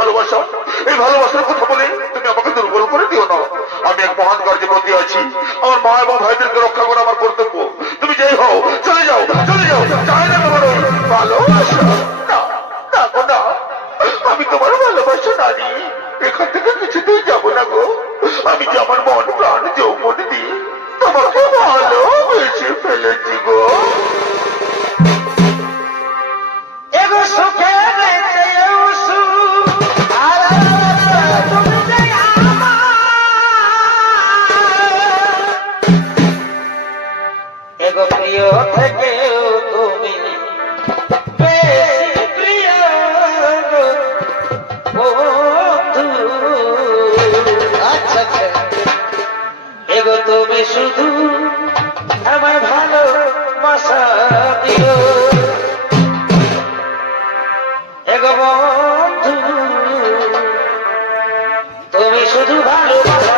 ভালোবাসা, এই ভালোবাসার কথা বলে তুমি আমাকে দুর্বল করে দিও না। আমি এক মহান কার্যে প্রতি আছি, আমার মা এবং ভাইদেরকে রক্ষা করা আমার কর্তব্য। তুমি যেই হও চলে যাও, চলে যাও, চাই না তোমার ওই ভালোবাসা। না না গো না, আমি তোমার ভালোবাসা নারী, এখান থেকে কিছুতেই যাবো না গো। আমি যে আমার মন প্রাণ যৌবন দিয়ে তোমাকে ভালোবেসে ফেলেছি গো। এগো সুখে এগো প্রিয় থেকেও তুমি বেশি প্রিয় বন্ধু। আচ্ছা আচ্ছা, এগো তুমি শুধু আমার ভালোবাসা দিও। এগো বন্ধু তুমি শুধু ভালোবাসা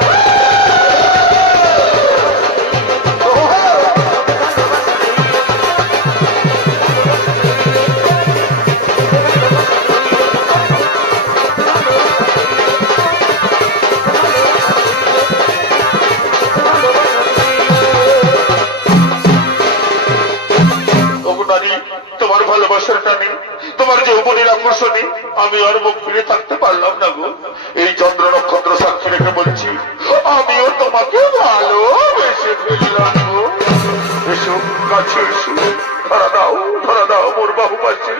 তোমার ভালোবাসার টানে, তোমার যৌবনের আকর্ষণে আমি আর মুখ ফিরে থাকতে পারলাম না গো। এই চন্দ্র নক্ষত্র সাক্ষী রেখে বলছি, আমিও তোমাকে ভালোবেসে ফেললাম গো। এসো কাছে এসো, ধরা দাও মোর বাহু পাশে।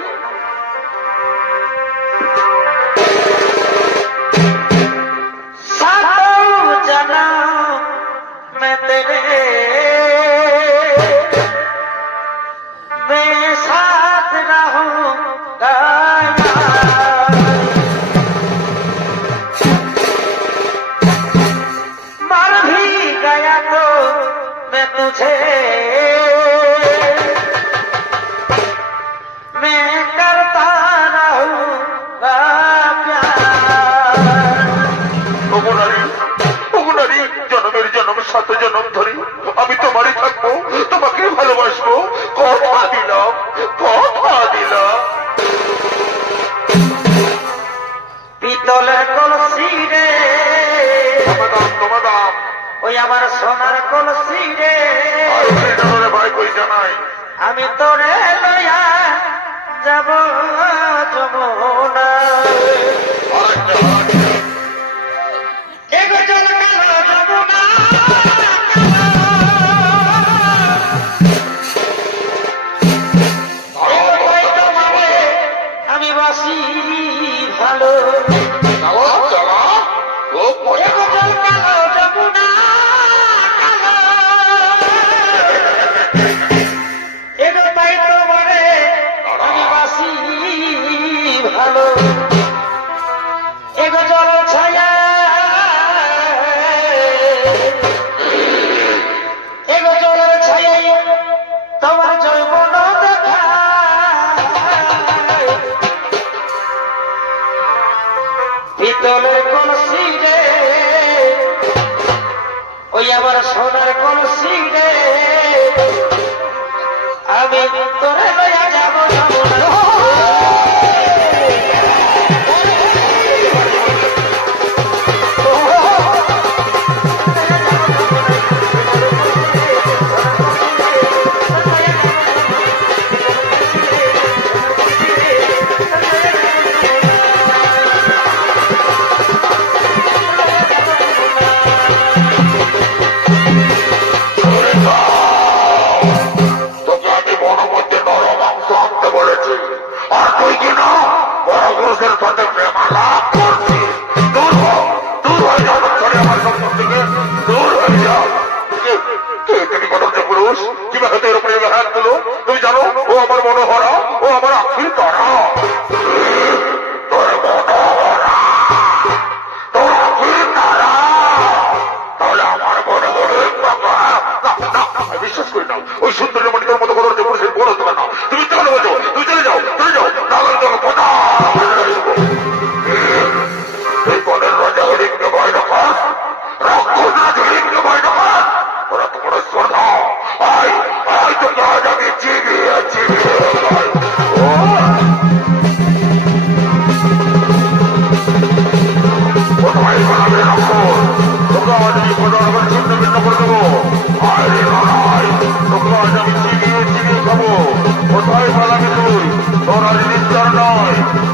জন্মের জন্ম 7 জন্ম ধরে আমি তোমারই থাকবো, তোমাকে ভালোবাসবো, কথা দিলাম, কথা দিলাম। পিতলের কলসি রে তোমার ওই আমার সোনার কলসি রে, ভাই কই জানাই আমি তোরে লইয়া যাব যমুনা। আমি বাসি ভালো ভালো এগো জল ছায়া, এগো জলের ছায়াই তোমার যৌবন দেখা। পিতলের কলসি রে ওই আমার সোনার কলসি রে, আমি তোরে লইয়া যাবো যমুনা।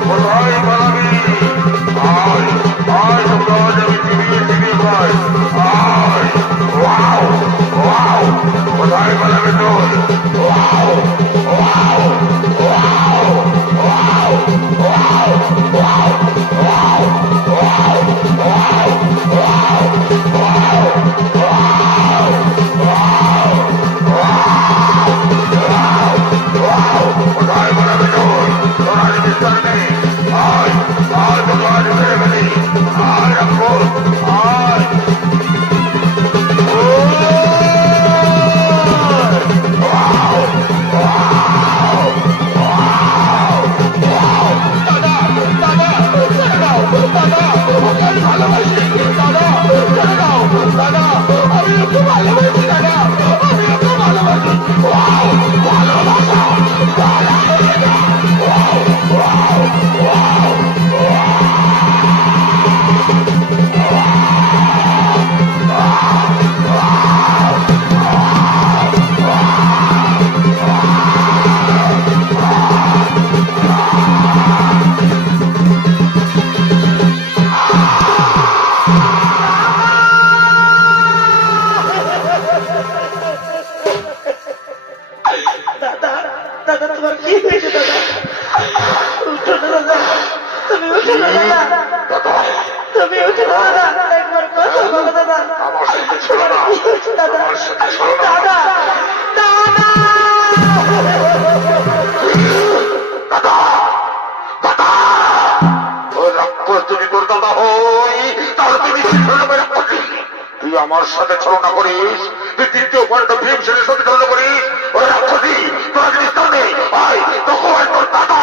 কোথায় পালাবি? আয় আয়, তোকে আজ আমি চিবিয়ে চিবিয়ে খাই। আয়, ওয়াও ওয়াও, কোথায় পালাবি তুই? Wow wow wow wow wow wow wow wow wow wow wow wow, কোথায় পালাবি তুই? তোর আজ বিস্তার নেই। আয় আয়, তোকে আজ মেরে ফেলি। আয় রাক্ষস, আয়। দাদা দাদা, তোমার কি হয়েছে দাদা? উঠো না দাদা, তুমি উঠো না দাদা, তুমি উঠো না দাদা, একবার কথা বলো দাদা। আমার সাথে ছিল না, কি হয়েছে দাদা? আমার সাথে ছিল না। দাদা দাদা, দাদা দাদা, ওই রাক্ষস যদি তোর দাদা হই, তাহলে তুই তুই আমার সাথে ছলনা করিস, তুই তৃতীয় পয়েন্ট ভীমসেনের সাথে ছলনা করিস। ওই রাক্ষসী, তোর আজ বিস্তার নেই। আয়, তখন তোর দাদা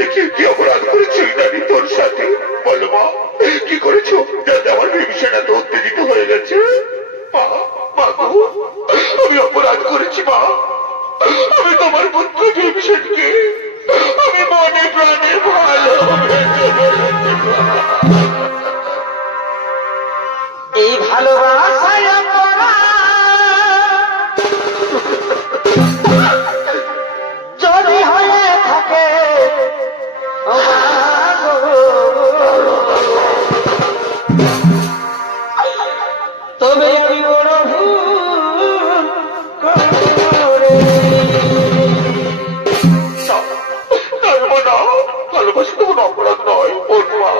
দেখি কি অপরাধ করেছো এই নারী তোর সাথে? বলো মা, কি করেছো যাতে আমার বিভীষণ এত উত্তেজিত হয়ে গেছে? মা, মা গো, আমি অপরাধ করেছি মা। আমি তোমার পুত্র বিভীষণকে আমি মনে প্রাণে ভালোবেসে ফেলেছি। এই ভালোবাসায় আমরা যদি হয়ে থাকে ও মা গো, তবে আমি বড় ভুল করেছি। তার না, ভালোবাসা তো কোনো অপরাধ নয় ওর মা।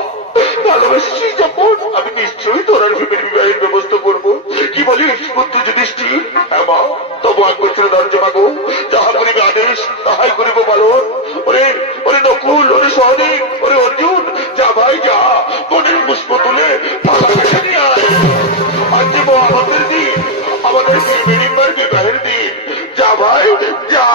ভালোবাসছি যখন আমি নিশ্চয়ই তোর আর ভীমের বিবাহের ব্যবস্থা করবো। কি বলিস পুত্র যুধিষ্ঠির? হ্যাঁ মা, তবু এক বছর ধৈর্য মাগো, যাহা করিবে আদেশ তাহাই করিব পালন। ওরে ওরে নকুল, ওরে সহদেব, ওরে অর্জুন, যা ভাই যা, মনের পুষ্প তুলে মাথা কেটে নিয়ে আয়। আজ যে আনন্দের দিন, আমাদের ভীমের বিবাহের দিন। যা ভাই যা।